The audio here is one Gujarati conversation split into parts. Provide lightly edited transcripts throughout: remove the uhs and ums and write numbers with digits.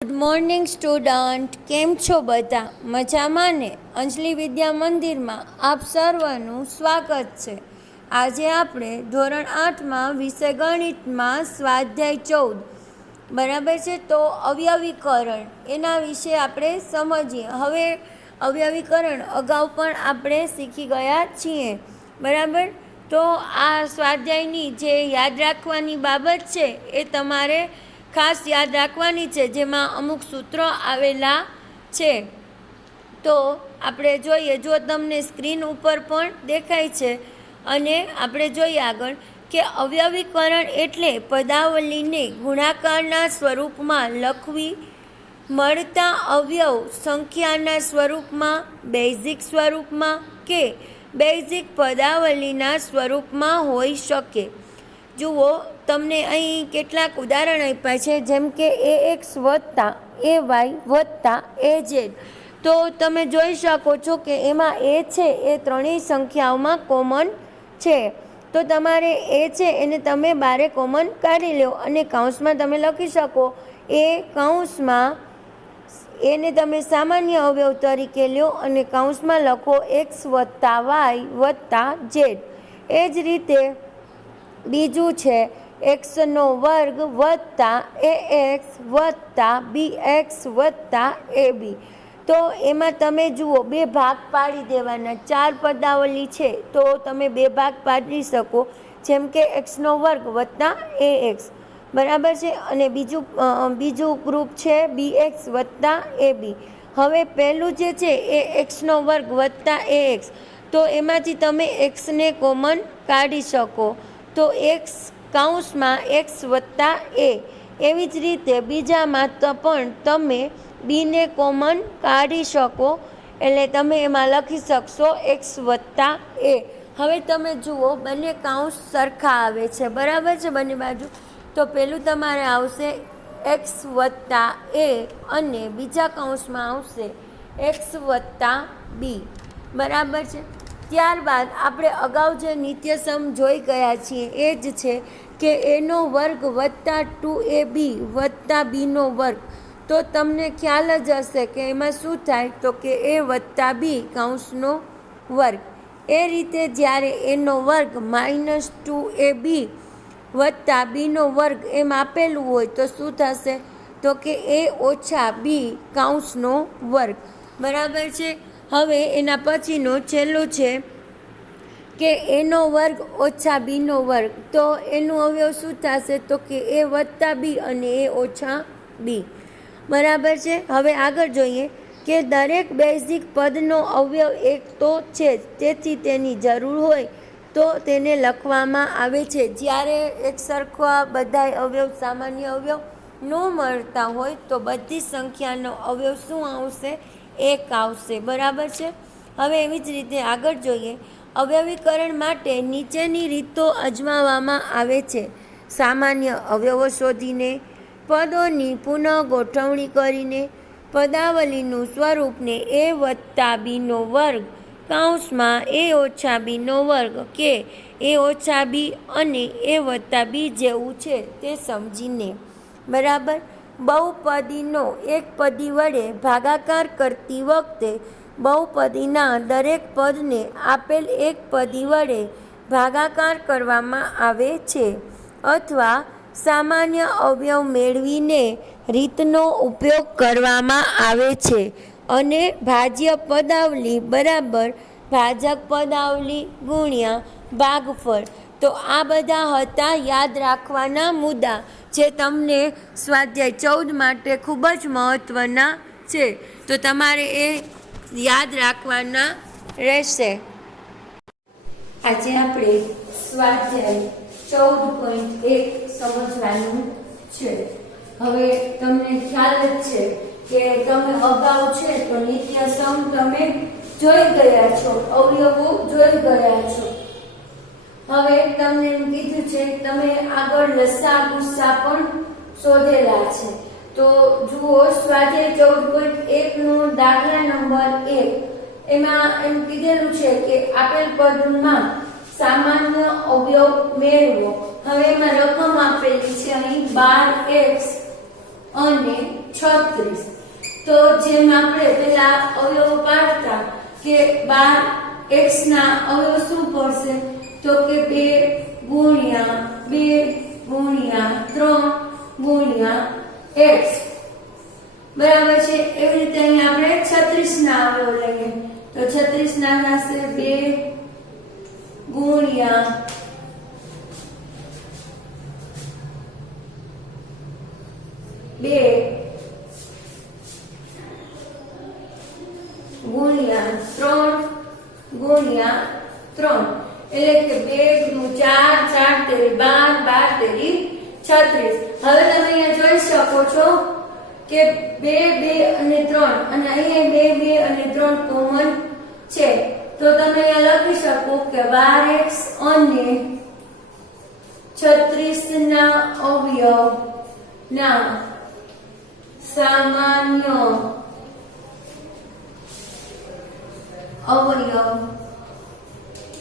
ગુડ મોર્નિંગ સ્ટુડન્ટ, કેમ છો બધા? મજામાં ને? અંજલિ વિદ્યા મંદિરમાં આપ સર્વનું સ્વાગત છે. આજે આપણે ધોરણ 8માં વિષય ગણિતમાં સ્વાધ્યાય 14 બરાબર છે. તો અવયવીકરણ એના વિશે આપણે સમજીએ. હવે અવયવીકરણ અગાઉ પણ આપણે શીખી ગયા છીએ, બરાબર. તો આ સ્વાધ્યાયની જે યાદ રાખવાની બાબત છે એ તમારે ખાસ યાદ રાખવાની છે, જેમાં અમુક સૂત્રો આવેલા છે. તો આપણે જોઈએ, જો તમને સ્ક્રીન ઉપર પણ દેખાય છે. અને આપણે જોઈએ આગળ કે અવયવીકરણ એટલે પદાવલીને ગુણાકારના સ્વરૂપમાં લખવી, મળતા અવયવ સંખ્યાના સ્વરૂપમાં, બેઝિક સ્વરૂપમાં કે બેઝિક પદાવલીના સ્વરૂપમાં હોઈ શકે. જુઓ, તમને અહીં કેટલાક ઉદાહરણ આપ્યા છે, જેમ કે ax વત્તા ay વત્તા az. તો તમે જોઈ શકો છો કે એમાં એ છે એ ત્રણેય સંખ્યાઓમાં કોમન છે. તો તમારે એ છે એને તમે બારે કોમન કાઢી લો અને કૌંસમાં તમે લખી શકો એ કૌંસમાં એને તમે સામાન્ય અવયવ તરીકે લો અને કૌંસમાં લખો x વત્તા y વત્તા z. એ જ રીતે બીજું છે x² વત્તા ax વત્તા bx વત્તા ab. તો એમાં તમે જુઓ, બે ભાગ પાડી દેવાના. 4 પદાવલી છે તો તમે બે ભાગ પાડી શકો, જેમ કે x² વત્તા ax, બરાબર છે. અને બીજું ગ્રુપ છે bx વત્તા ab. હવે પહેલું જે છે એ x² વત્તા ax, તો એમાંથી તમે xને કોમન કાઢી શકો, તો x કૌંસમાં x વત્તા a. એવી જ રીતે બીજામાં પણ તમે બીને કોમન કાઢી શકો, એટલે તમે એમાં લખી શકશો x વત્તા a. હવે તમે જુઓ, બંને કૌંસ સરખા આવે છે, બરાબર છે, બંને બાજુ. તો પહેલું તમારે આવશે x વત્તા a અને બીજા કૌંસમાં આવશે x વત્તા b, બરાબર છે. ત્યારબાદ આપણે અગાઉ જે નિત્યસમ જોઈ ગયા છીએ એ જ છે કે a² વત્તા 2ab વત્તા b². તો તમને ખ્યાલ જ હશે કે એમાં શું થાય, તો કે a વત્તા b કૌંસનો વર્ગ. એ રીતે જ્યારે a² -2ab વત્તા b² એમ આપેલું હોય તો શું થશે, તો કે a ઓછા b કૌંસનો વર્ગ, બરાબર છે. હવે એના પછીનો છેલ્લો છે કે a² ઓછા b². તો એનું અવયવ શું થશે, તો કે a વત્તા b અને a ઓછા b, બરાબર છે. હવે આગળ જોઈએ કે દરેક બેઝિક પદનો અવયવ એક તો છે જ, તેથી તેની જરૂર હોય તો તેને લખવામાં આવે છે. જ્યારે એક સરખા બધાય અવયવ સામાન્ય અવયવ ન મળતા હોય તો બધી સંખ્યાનો અવયવ શું આવશે, એક આવશે, બરાબર છે. હવે એવી જ રીતે આગળ જોઈએ, અવયવીકરણ માટે નીચેની રીતો અજમાવવામાં આવે છે: સામાન્ય અવયવો શોધીને, પદોની પુનઃગોઠવણી કરીને, પદાવલીનું સ્વરૂપને a વત્તા b² કૌંસમાં a ઓછા b² કે a ઓછા b અને a વત્તા b જેવું છે તે સમજીને, બરાબર. બહુપદીનો એકપદી વડે ભાગાકાર કરતી વખતે બહુપદીના દરેક પદને આપેલ એકપદી વડે ભાગાકાર કરવામાં આવે છે, અથવા સામાન્ય અવયવ મેળવીને રીતનો ઉપયોગ કરવામાં આવે છે. અને ભાજ્ય પદાવલી બરાબર ભાજક પદાવલી ગુણ્યા ભાગફળ. તો આ બધા હતા યાદ રાખવાના મુદ્દા, જે તમને સ્વાધ્યાય 14 માટે ખૂબ જ મહત્ત્વના છે. તો તમારે એ યાદ રાખવાના રહેશે. આજે આપણે સ્વાધ્યાય 14.1 સમજવાનું છે. હવે તમને ખ્યાલ જ છે કે તમે અગાઉ છે તો નિત્યસમ તમે જોઈ ગયા છો, અવયવો જોઈ ગયા છો. હવે તમને એમ કીધું છે તમે આગળ લસા ગુસ્સા પણ શોધેલા છે. તો જુઓ, સ્વાધ્યાય 14.1 નો દાખલા નંબર 1, એમાં એમ કીધેલું છે કે આપેલ પદમાં સામાન્ય અવયવ મેળવો. હવે એમાં રકમ આપેલી છે અહીં 12x અને 36. તો જેમ આપણે પેલા અવયવો પાડતા કે 12x ના અવયવ શું પડશે તો કે 2 ગુણ્યા 2 ગુણ્યા 3 ગુણ્યા x બરાબર છે. એવી રીતે અહીં આપણે 36 ના અવયવ લઈએ તો 36 ના થશે 2 ગુણ્યા 2 ગુણ્યા 3 ગુણ્યા 3 એટલે કે 2 × 4 4 તેરી 12 12 તેરી 36. હવે તમે અહીંયા જોઈ શકો છો કે 2 2 અને 3 અને અહીંયા 2 2 અને 3 કોમન છે તો તમે અહીંયા લખી શકો કે 12x અને 36 ના અવયવ ના સામાન્ય અવયવ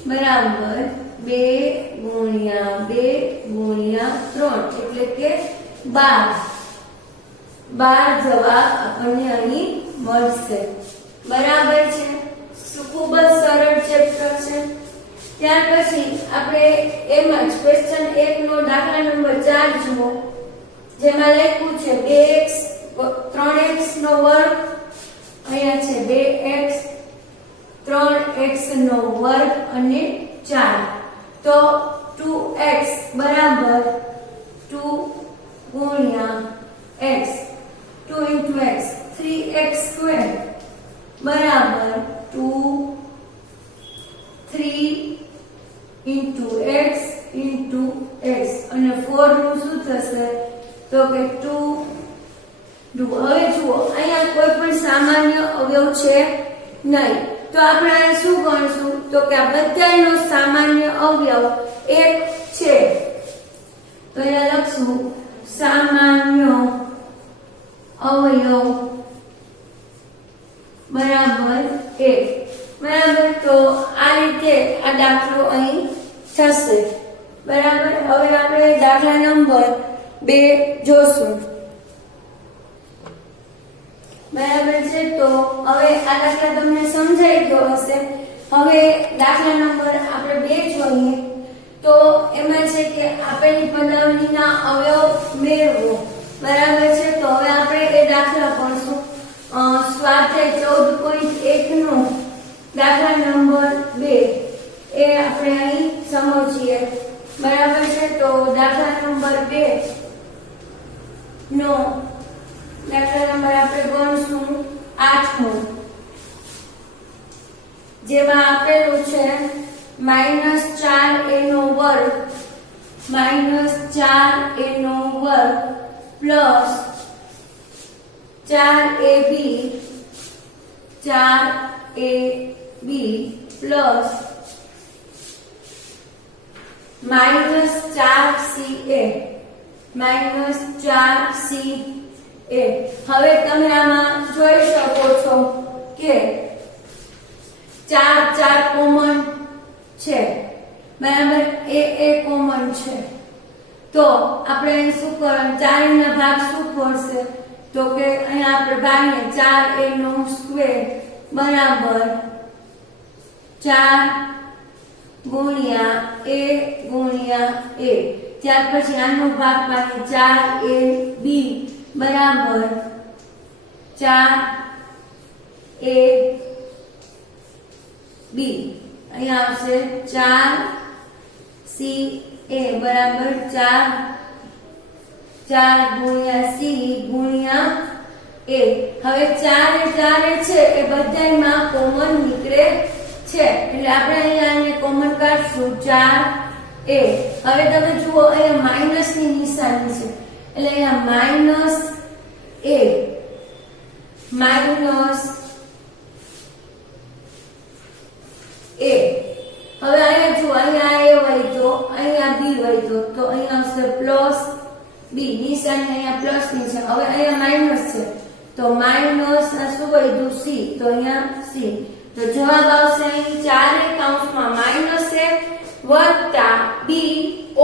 બરાબર 2 ગુણ્યા 2 ગુણ્યા 3 એટલે કે 12 જવાબ આપણને અહીં મળશે. બરાબર છે. ખૂબ જ સરળ ચેપ્ટર છે. ત્યાર પછી આપણે એમ જ ક્વેશ્ચન 1 નો દાખલા નંબર 4 જુઓ જેમાં લખ્યું છે 2x 3x નો વર્ગ અહીંયા છે 2x 3x નો વર્ગ અને 4 તો 2x બરાબર 2 ગુણ્યા x 2 × x 3x સ્ક્વેર બરાબર 2 3 × x × x અને 4 નું શું થશે તો કે 2 હવે જુઓ અહીંયા કોઈ પણ સામાન્ય અવયવ છે નહીં તો આપણે અહીંયા શું ગણશું તો કે આ બધાનો સામાન્ય અવયવ 1 છે તો અહીંયા લખશું સામાન્ય અવયવ બરાબર 1 બરાબર. તો આ રીતે આ દાખલો અહીં થશે. બરાબર. હવે આપણે દાખલા નંબર 2 જોશું. બરાબર છે. તો હવે આ દાખલા તમને સમજાઈ ગયો હશે. હવે દાખલા નંબર આપણે 2 જોઈએ તો એમાં છે કે આપેલી પદાવલીના અવયવ મેળવો. બરાબર છે. તો હવે આપણે એ દાખલા ભણશું. સ્વાધ્યાય 14.1 નો દાખલા નંબર 2 એ આપણે અહીં સમજીએ. બરાબર છે. તો દાખલા નંબર 2 નો દાખલા નંબર આપણે ગણશું 8મો જેમાં આપેલું છે -4a નો વર્ગ -4a નો વર્ગ plus 4ab 4ab plus -4ca હવે તમે આમાં જોઈ શકો છો કે 4 કોમન છે. બરાબર. એ કોમન છે તો આપણે શું કરવાનું 4 ના ભાગ શું પડશે તો કે અહીંયા આપણે ભાગીએ 4a નો સ્ક્વેર બરાબર 4 ગુણ્યા a ગુણ્યા a ત્યાર પછી આનો ભાગ પાડીએ 4ab બરાબર 4ab અહીંયા આવશે 4ca બરાબર 4 ગુણ્યા c ગુણ્યા a. હવે 4 છે એ બધાયમાં કોમન નીકળે છે એટલે આપણે અહીંયા આને કોમન કાઢશું 4a. હવે તમે જુઓ અહીંયા માઈનસ ની નિશાની છે એટલે અહીંયા -a હવે અહીંયા જુઓ અહીંયા a હોય તો અહીંયા b હોય તો અહીંયા આવશે પ્લસ b નિશાની અહીંયા પ્લસ ની છે. હવે અહીંયા માઈનસ છે તો માઈનસ ના શું વધ્યું c તો અહીંયા c તો જવાબ આવશે અહીં 4 કૌંસમાં -a વત્તા b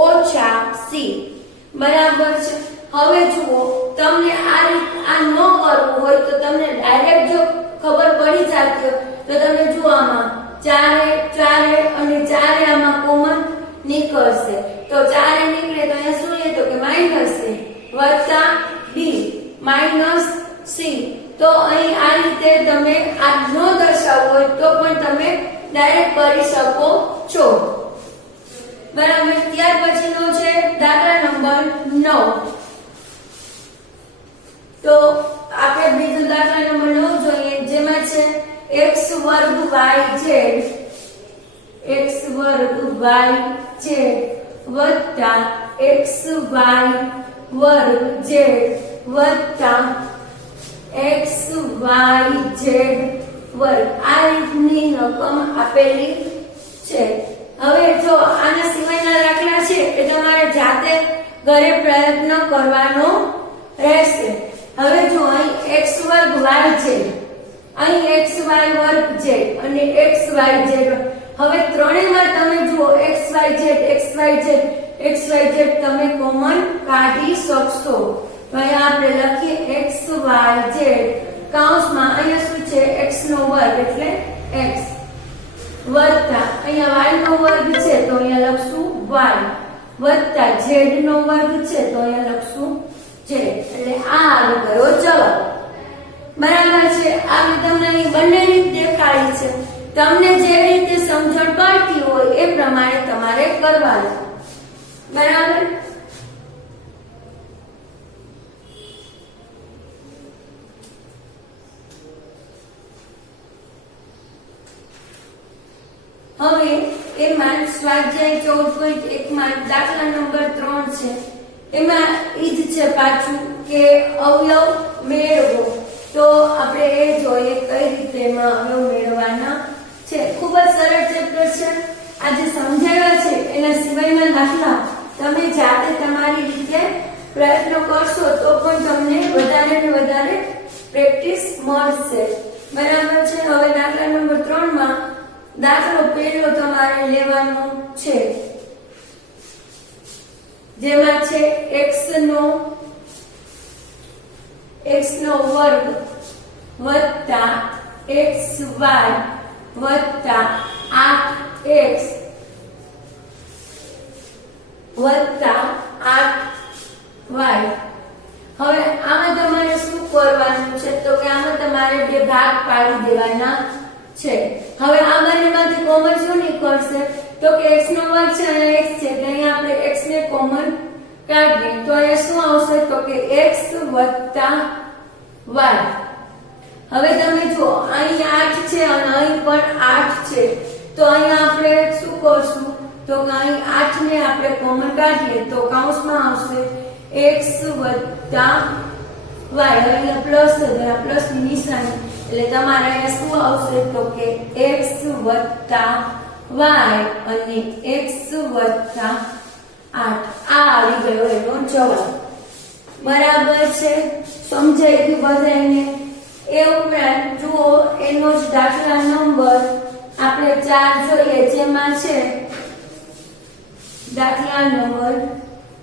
ઓછા c બરાબર છે. હવે જુઓ તમને આ ઘાતીય, તો તમે જુઓ આમાં ચારે ચારે અને ચારે આમાં કોમન નીકળશે, તો ચારે નીકળે તો અહીંયા શું રહે તો કે માઈનસ c વત્તા d માઈનસ c. તો અહીં આ રીતે તમે આ ન દર્શાવવું હોય તો પણ તમે ડાયરેક્ટ કરી શકો છો, બરાબર. ત્યાર પછીનો છે દાખલા નંબર 9. તો આપણે બીજો દાખલા નંબર 9 જોઈએ, જેમાં છે x વર્ગ yz વત્તા xy વર્ગ z વત્તા xyz વર્ગ. આ રીતની રકમ આપેલી છે. હવે જો આના સિવાયના દાખલા છે એ તમારે જાતે ઘરે પ્રયત્ન કરવાનો રહેશે. હવે જો અહીં x વર્ગ y છે, અહીં xy વર્ગ z અને xyz. હવે ત્રણેયમાં તમે જુઓ xyz તમે કોમન કાઢી શકશો. તો અહીંયા આપણે લખીએ xyz કૌંસમાં અહીંયા શું છે x નો વર્ગ એટલે x વત્તા અહીંયા y નો વર્ગ છે તો અહીંયા લખશું y વત્તા z નો વર્ગ છે તો અહીંયા લખશું z. એટલે આ આવી ગયો જવાબ, બરાબર છે. આ તમને અહીં બંને રીત દેખાડી છે. તમને જે રીતે સમજણ પડતી હોય એ પ્રમાણે તમારે કરવાનું, બરાબર. હવે એમાં સ્વાધ્યાય 14.1 માં દાખલા નંબર 3 છે. એમાં ઈ જ છે પાછું કે અવયવ મેળવો. તો આપણે એ જોઈએ કઈ રીતે એમાં અવયવ મેળવવાના છે. ખૂબ જ સરળ ચેપ્ટર છે. આજે સમજાવ્યા છે એના સિવાયના દાખલા તમે જાતે તમારી રીતે પ્રયત્ન કરશો તો પણ તમને વધારે ને વધારે પ્રેક્ટિસ મળશે, બરાબર છે. હવે દાખલા નંબર 3 માં દાખલો પહેલો તમારે લેવાનો છે, જેમાં છે x નો વર્ગ વત્તા xy વત્તા 8x વત્તા 8y. હવે આમાં તમારે શું કરવાનું છે તો કે આમાં તમારે બે ભાગ પાડી દેવાના છે. હવે આ બંનેમાંથી કોમન શું નીકળશે તો કે x નો વર્ગ છે અને x છે, એટલે અહીંયા આપણે x ને કોમન કાઢીએ તો અહીંયા શું આવશે તો કે x વત્તા y. હવે તમે જુઓ અહીં 8 છે અને અહીં પણ 8 છે, તો અહીંયા આપણે શું કરશું તો કે અહીં 8 ને આપણે કોમન કાઢીએ તો કૌંસમાં આવશે x વત્તા y. અહીંયા પ્લસ છે, પ્લસ ની નિશાની, એટલે તમારે અહીંયા શું આવશે તો કે x વત્તા y અને x વત્તા 8. આ આવી ગયો એનો જવાબ, બરાબર છે. સમજાઈ ગયું બધાને? એ ઉપરાંત જુઓ એનો જ દાખલા નંબર આપણે 4 જોઈએ, જેમાં છે દાખલા નંબર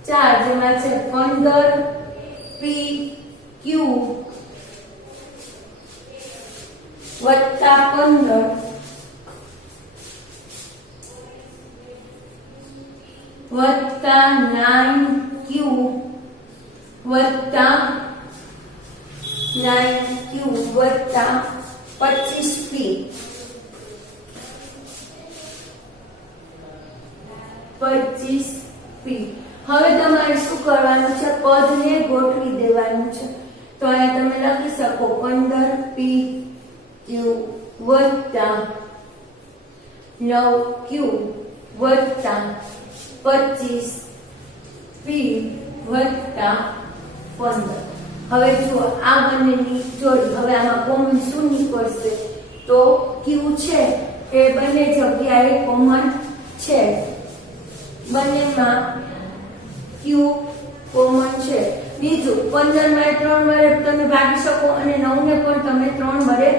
4 જેમાં છે 15pq વત્તા 15 વત્તા 9q વત્તા 9q વત્તા 25p. હવે તમારે શું કરવાનું છે, પદને ગોઠવી દેવાનું છે. તો અહીંયા તમે લખી શકો 15pq વત્તા 9q વત્તા 25p વત્તા 15. હવે જુઓ આ બંનેની જોડી, હવે આમાં કોમન શું નીકળશે તો q છે એ બંને જગ્યાએ કોમન છે, બંનેમાં q કોમન છે. બીજું 15 માં 3 વડે તમે ભાગી શકો અને 9 ને પણ તમે 3 વડે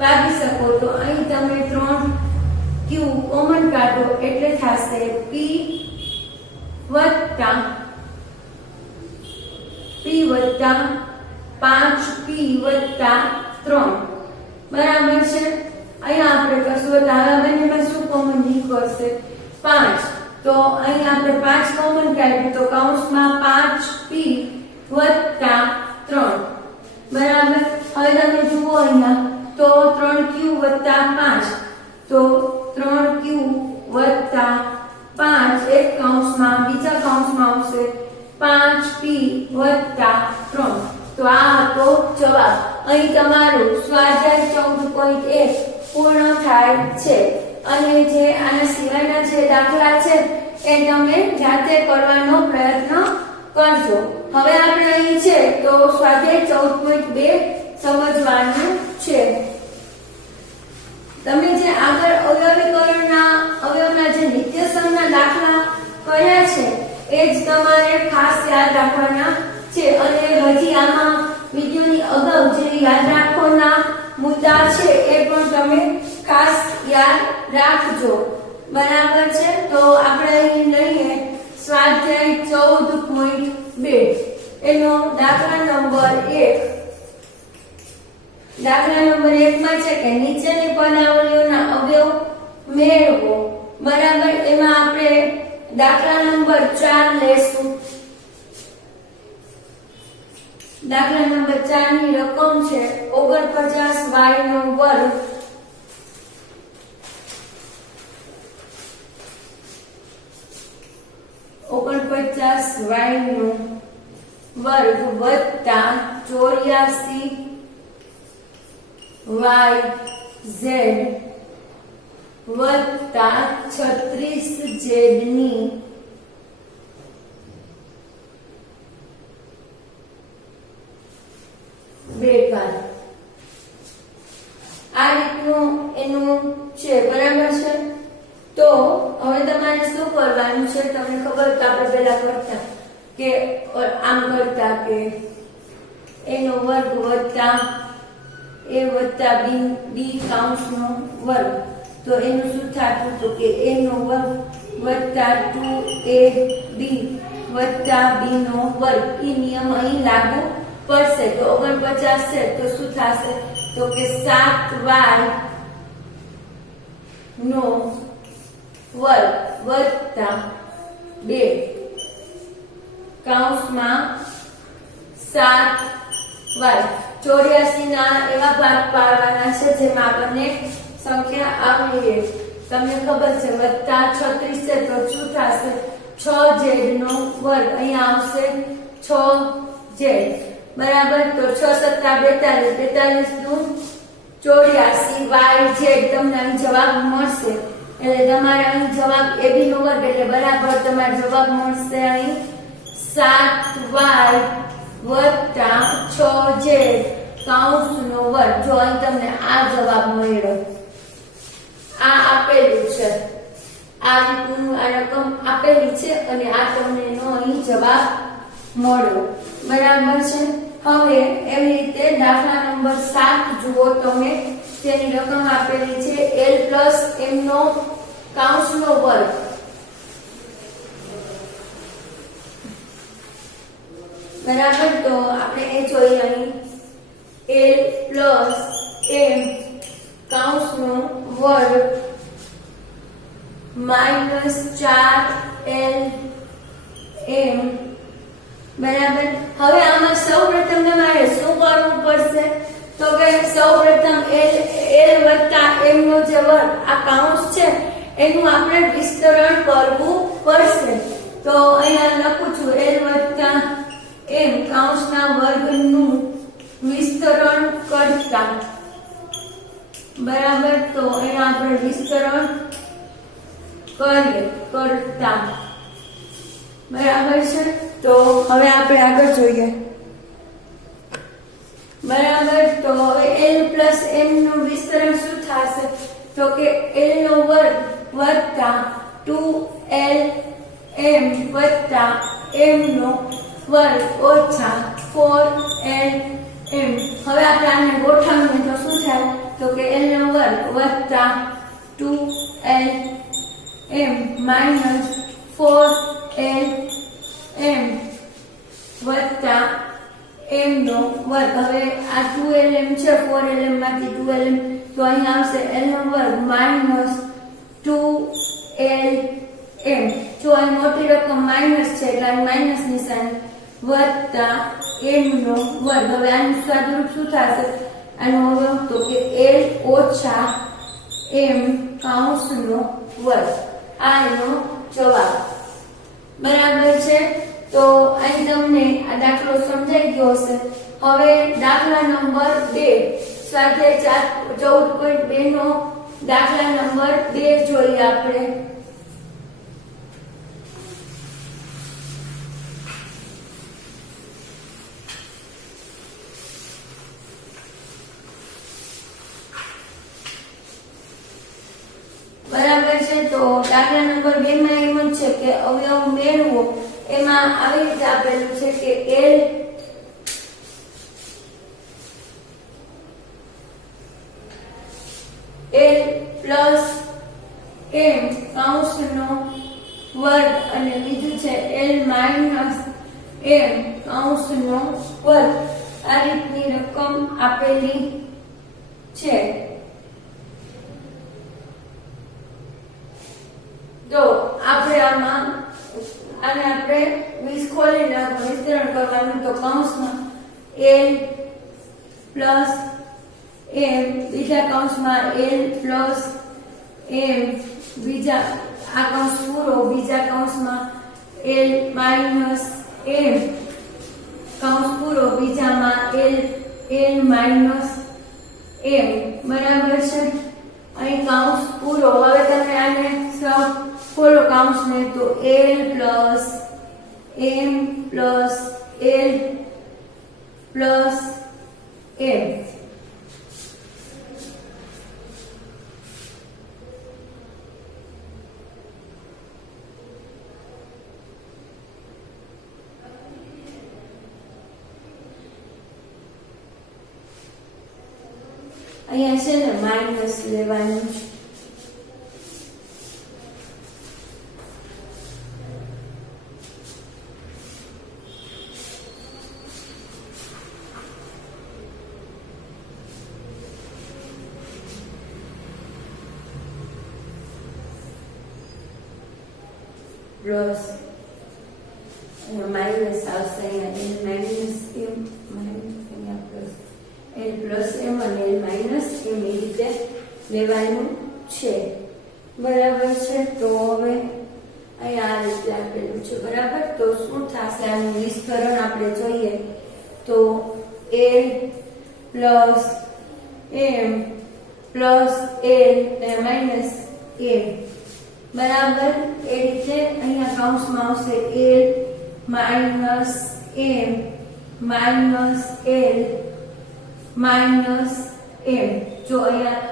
ભાગી શકો. તો અહીં તમે 3q કોમન કાઢો એટલે થશે p વત્તા 5p વત્તા 3, બરાબર છે. અહીંયા આપણે કરશું એટલે આ બંનેમાં શું કોમન નીકળશે 5 તો અહીંયા આપણે 5 કોમન કાઢ્યું તો કૌંસમાં 5p + 3 બરાબર હવે તમે જુઓ અહીંયા તો 3q + 5 તો 3q + 5 એક કૌંસમાં બીજા કૌંસમાં આવશે 5p + 3 તો આ હતો જવાબ અહીં તમારું સ્વાધ્યાય 14.1 પૂર્ણ થાય છે અને જે આના સિવાયના જે દાખલા છે એ તમે જાતે કરવાનો પ્રયત્ન કરજો હવે આપણે અહીં છે તો સ્વાધ્યાય 14.2 સમજવાનું છે તમે જે આગળ અવયવના જે નિત્યસમના દાખલા કર્યા છે એ જ તમારે ખાસ યાદ રાખવાના છે અને હજી આમાં વિડિયોની અગાઉ જે યાદ રાખવાના મુદ્દા છે એ પણ તમે ખાસ યાદ રાખજો બરાબર છે તો આપણે અહીં લઈએ સ્વાધ્યાય 14.2 એનો દાખલા નંબર 1 દાખલા નંબર 1 માં છે કે નીચેની પદાવલીઓના અવયવ મેળવો બરાબર એમાં આપણે દાખલા નંબર 4 લેશું દાખલા નંબર 4 ની રકમ છે 49y નો વર્ગ y નો વર્ગ વત્તા 84yz વત્તા 36z ની બેકાર આ રીતનું એનું છે બરાબર છે તો હવે તમારે શું કરવાનું છે તમને ખબર તો આપણે પહેલા કરતા કે આમ કરતા કે એનો વર્ગ વત્તા a વત્તા b કૌંસનો વર્ગ તો એનું શું થતું તો કે a નો વર્ગ વત્તા 2ab વત્તા b નો વર્ગ એ નિયમ અહીં લાગુ પડશે તો 49 છે તો શું થશે તો કે 7y નો વર્ગ વત્તા 2 કૌંસમાં 7y 84 ના એવા ભાગ પાડવાના છે જેમાં આપણને સંખ્યા આવડી રહે તમને ખબર છે વત્તા 36 છે તો શું થશે 6z નો વર્ગ અહીંયા આવશે 6z બરાબર તો 6 + 42 42 નું 84 yz તમને અહીં જવાબ મળશે એટલે તમારે અહીં જવાબ ab નો વર્ગ એટલે બરાબર તમારો જવાબ મળશે અહીં 7y વત્તા 6z કૌંસનો વર્ગ જો અહીં તમને આ જવાબ મળ્યો આ આપેલું છે આ રીતનું આ રકમ આપેલી છે અને આ તમને નો અહીં જવાબ મળ્યો બરાબર છે હવે એવી રીતે દાખલા નંબર 7 જુઓ તમે તેની રકમ આપેલી છે l + m નો કૌંસનો વર્ગ બરાબર તો આપણે એ જોઈએ અહીં l + m કૌંસનો વર્ગ -4lm બરાબર હવે આમાં સૌપ્રથમ તમારે શું કરવું પડશે તો કે સૌપ્રથમ l + m નો જે વર્ગ આ કૌંસ છે એનું આપણે વિસ્તરણ કરવું પડશે તો અહીંયા લખું છું l + m કૌંસના વર્ગનું વિસ્તરણ કરતા બરાબર તો અહીંયા આપણે વિસ્તરણ કરીએ કરતા બરાબર છે તો હવે આપણે આગળ જોઈએ બરાબર તો હવે l + m નું વિસ્તરણ શું થશે તો કે l નો વર્ગ વત્તા 2lm વત્તા m નો વર્ગ ઓછા 4lm હવે આપણે આને ગોઠવીએ તો શું થાય તો કે l નો વર્ગ વત્તા 2lm માઈનસ 4lm વત્તા m નો વર્ગ હવે આ 2lm છે 4lm માંથી 2lm તો અહીં આવશે l નો વર્ગ માઇનસ 2lm. જો અહીં મોટી રકમ માઇનસ છે એટલે અહીં માઇનસ નિશાન વત્તા m નો વર્ગ. હવે આનું સાદુરૂપ શું થશે? આનું હવે તો કે l ઓછા m કૌંસનો વર્ગ. આ એનો જવાબ. બરાબર છે. તો અહીં તમને આ દાખલો સમજાઈ ગયો હશે. હવે દાખલા નંબર 2 સ્વાધ્યાય 14.2 નો દાખલા નંબર 2 જોઈએ આપણે. બરાબર છે. તો દાખલા નંબર 2 માં એમ જ છે કે અવયવ મેળવો. એમાં આવી રીતે આપેલું છે કે l પ્લસ m કૌંસનો વર્ગ અને બીજું છે l માઇનસ m કૌંસનો વર્ગ. આ રીતની રકમ આપેલી છે. તો આપણે આને આપણે ખોલીને વિસ્તરણ કરવાનું. તો કૌંસમાં l પ્લસ m બીજા કૌંસમાં l પ્લસ m બીજા આ કૌંસ પૂરો બીજા કૌંસમાં l માઇનસ m કૌંસ પૂરો બીજામાં l માઇનસ m. બરાબર છે. અહીં કૌંસ પૂરો. હવે તમે આને ખોલો કૌંસને તો l plus m plus l plus m. અહીંયા છે ને માઇનસ લેવાનું છે. પ્લસ માઇનસ આવશે. અહીંયા માઇનસ m અહીંયા પ્લસ l પ્લસ m અને l માઇનસ m એ રીતે લેવાનું છે. બરાબર છે. તો હવે અહીંયા આ રીતે આપેલું છે. બરાબર. તો શું થશે? આનું વિસ્તરણ આપણે જોઈએ તો l plus m plus l minus m. બરાબર. એ રીતે અહીંયા કૌંસમાં આવશે l minus m minus l minus m. જો અહીંયા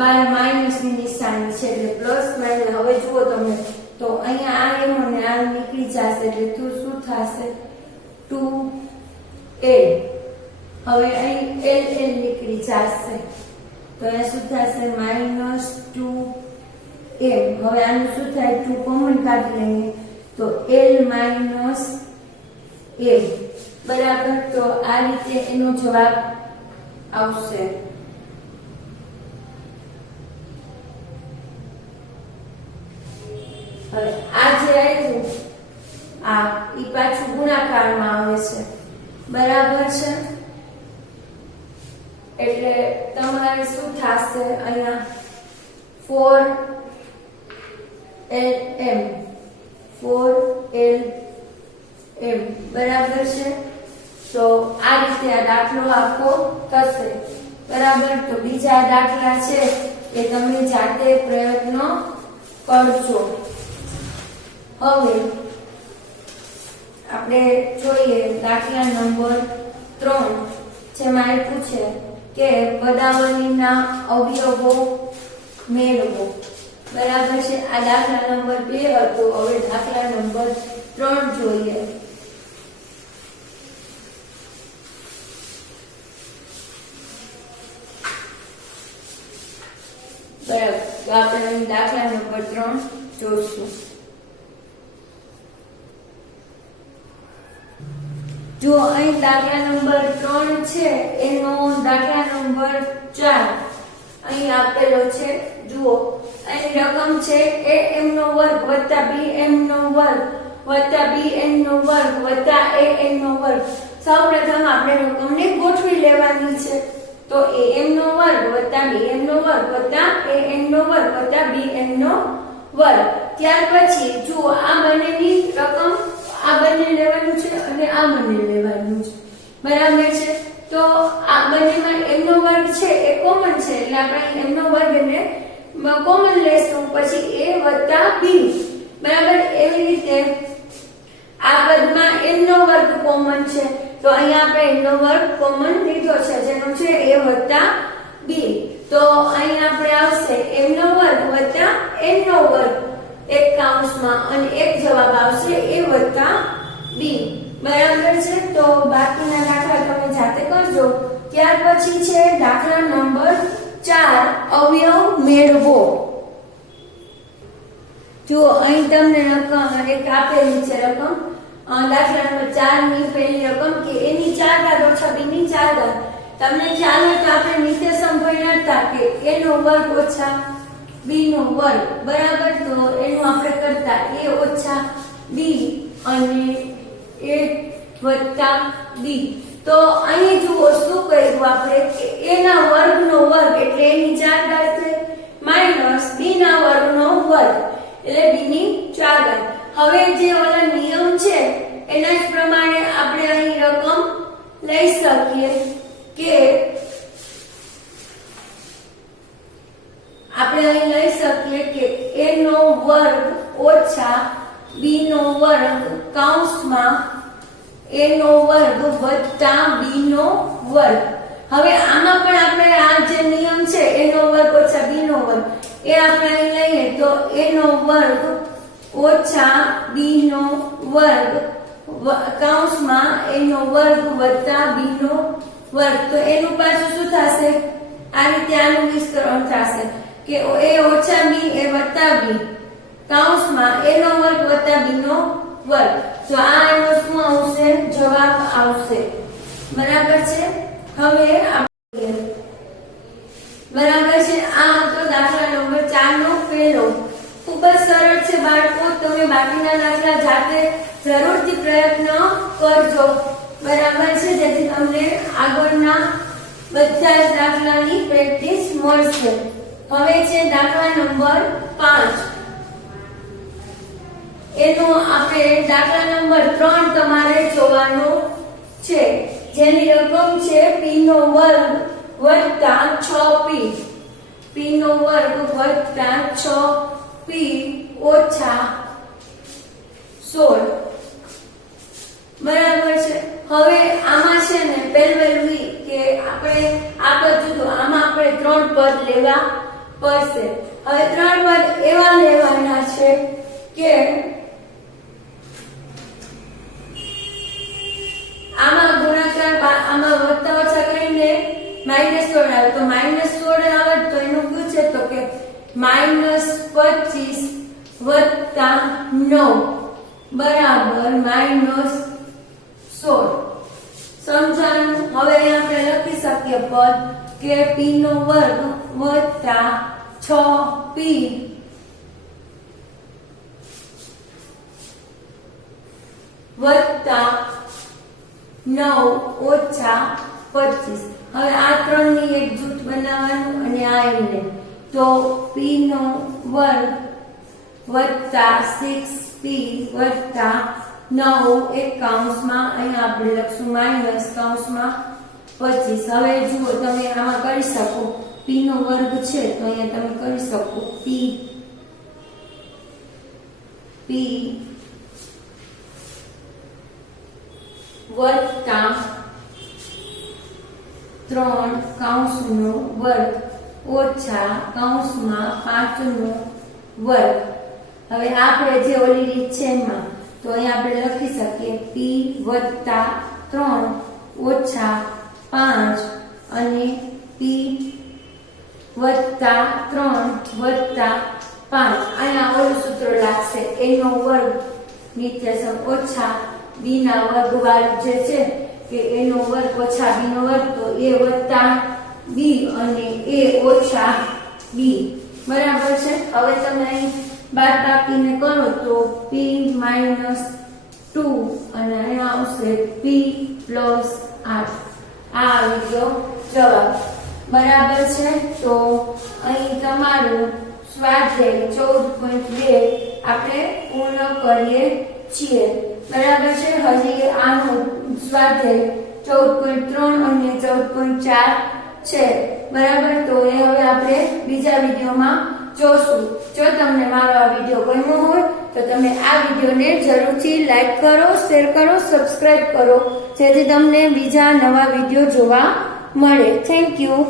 બાર માઇનસ ની નિશાની છે એટલે પ્લસ માઇનસ. હવે જુઓ તમે તો અહીંયા આ m અને આ નીકળી જશે એટલે શું થશે? 2l. હવે અહીં l નીકળી જશે તો અહીંયા શું થશે? Minus 2m. હવે આનું શું થાય? 2 કોમન કાઢી લઈએ તો l માઇનસ m. બરાબર. તો આ રીતે એનો જવાબ આવશે. હવે આ જે આવ્યું આ ઈ પાછું ગુણાકારમાં આવે છે. બરાબર છે. એટલે તમારે શું થશે? અહીંયા 4lm 4lm. બરાબર છે. તો આ રીતે આ દાખલો આખો થશે. બરાબર. તો બીજા દાખલા છે એ તમે જાતે પ્રયત્ન કરજો. હવે આપણે જોઈએ દાખલા નંબર 3 જેમાં આપ્યું છે કે પદાવલીના અવયવો મેળવો. બરાબર છે. આ દાખલા નંબર 2 હતો. હવે દાખલા નંબર 3 જોઈએ. બરાબર. તો આપણે દાખલા નંબર 3 જોઈશું. જો અહીં દાખલા નંબર 3 છે એનો દાખલા નંબર 4 અહીં આપેલો છે, જુઓ અહીં રકમ છે am નો વર્ગ વત્તા bm નો વર્ગ વત્તા bn નો વર્ગ વત્તા an નો વર્ગ. સૌપ્રથમ આપણે રકમને ગોઠવી લેવાની છે. તો am નો વર્ગ વત્તા bm નો વર્ગ વત્તા an નો વર્ગ વત્તા bn નો વર્ગ. ત્યાર પછી જુઓ આ બંનેની રકમ આ બંને લેવાનું છે અને આ બંને લેવાનું છે, બરાબર છે. તો આ બંનેમાં m નો વર્ગ છે એ કોમન છે એટલે આપણે m નો વર્ગ ને કોમન લેશું, પછી a વત્તા b, બરાબર. એવી રીતે આ પદમાં m નો વર્ગ કોમન છે તો અહીંયા આપણે m નો વર્ગ કોમન લીધો છે જેનો છે a વત્તા b. તો અહીં આપણે આવશે m નો વર્ગ વત્તા n નો વર્ગ એક કૌંસમાં અને એક જવાબ આવશે a વત્તા b, બરાબર છે. તો બાકીના દાખલા તમે જાતે કરજો. ત્યાર પછી છે દાખલા નંબર 4, અવયવ મેળવો. જો અહીં તમને રકમ એક આપેલી છે રકમ, દાખલા નંબર 4 ની પહેલી રકમ કે a ની 4 ઘાત ઓછા b ની 4 ઘાત. તમને ખ્યાલ હોય તો આપણે નીચે સંભાળ્યા હતા કે a નો વર્ગ ઓછા b નો વર્ગ, બરાબર. તો એનું આપણે કરતા a ઓછા b અને a વત્તા b. તો અહીં જુઓ શું કર્યું આપણે કે a ના વર્ગનો વર્ગ એટલે a ની 4 ઘાત છે માઈનસ b ના વર્ગનો વર્ગ એટલે b ની 4 ઘાત. હવે જે ઓલા નિયમ છે એના જ પ્રમાણે આપણે અહીં રકમ લઈ શકીએ કે આપણે અહીં લઈ શકીએ કે a નો વર્ગ ઓછા b નો વર્ગ કૌંસમાં a નો વર્ગ વત્તા b નો વર્ગ. હવે આમાં પણ આપણે આ જે નિયમ છે a નો વર્ગ ઓછા b નો વર્ગ એ આપણે અહીં લઈએ તો a નો વર્ગ ઓછા b નો વર્ગ કૌંસમાં a નો વર્ગ વત્તા b નો વર્ગ. તો એનું પાછું શું થશે, આ રીતે આનું વિસ્તરણ થશે કે a ઓછા b એ વત્તા b કૌંસમાં a નો વર્ગ વત્તા b નો વર્ગ. તો આ એનો શું આવશે, જવાબ આવશે, બરાબર છે. હવે આપણે બરાબર છે. આ હતો દાખલા નંબર 4 નો પહેલો. ખૂબ જ સરળ છે બાળકો, તમે બાકીના દાખલા જાતે જરૂરથી પ્રયત્ન કરજો, બરાબર છે, જેથી તમને આગળના બધા જ દાખલાની પ્રેક્ટિસ મળશે. હવે છે દાખલા નંબર 5. એનો આપણે દાખલા નંબર 3 તમારે જોવાનો છે, જેની રકમ છે p નો વર્ગ વત્તા 6p, p નો વર્ગ વત્તા 6p ઓછા 16, બરાબર છે. હવે આમાં છે ને પહેલું કે આપણે આ બધું તો આમાં આપણે 3 પદ લેવા પડશે. હવે 3 પદ એવા લેવાના છે કે આમાં ગુણાકાર આમાં વત્તા ઓછા કરીને -16 આવે તો -16 આવે તો એનું શું છે તો કે -25 વત્તા 9 બરાબર -16. સમજાણું. હવે આપણે લખી શકીએ પદ કે p નો વર્ગ વત્તા 6p વત્તા 9 ઓછા 25. હવે આ ત્રણની એક જૂથ બનાવવાનું અને આ એમને તો p નો વર્ગ વત્તા 6p વત્તા 9 એક કૌંસમાં અહીંયા આપણે લખશું માઈનસ કૌંસમાં 25. હવે જુઓ તમે આમાં કરી શકો, p નો વર્ગ છે તો અહીંયા તમે કરી શકો p વત્તા 3 કૌંસનો વર્ગ ઓછા કૌંસમાં 5 નો વર્ગ. હવે આપણે જે ઓલી રીત છે એમાં તો અહીંયા આપણે લખી શકીએ p વત્તા 3 ઓછા 5 અને p વત્તા 3 વત્તા 5. અહીંયા ઓલું સૂત્ર લાગશે a નો વર્ગ નીચે ઓછા b ના વર્ગ વાળું જે છે કે a નો વર્ગ ઓછા b નો વર્ગ તો a વત્તા b બી અને એ ઓછા બી બરાબર છે. હવે તમે અહીં બાદબાકીને કરો તો p માઇનસ 2 અને અહીંયા આવશે p પ્લસ 8. આ આવી ગયો જવાબ બરાબર છે. તો અહીં તમારું સ્વાધ્યાય 14.2 આપણે પૂર્ણ કરીએ છીએ બરાબર છે. હજી આનો સ્વાધ્યાય 14.3 અને 14.4 છે બરાબર. તો એ હવે આપણે બીજા વિડીયોમાં જોશું. જો તમને મારો આ વિડીયો ગમ્યો હોય તો તમે આ વિડીયોને જરૂરથી લાઈક કરો, શેર કરો, સબસ્ક્રાઇબ કરો, જેથી તમને બીજા નવા વિડીયો જોવા મળે. Thank you.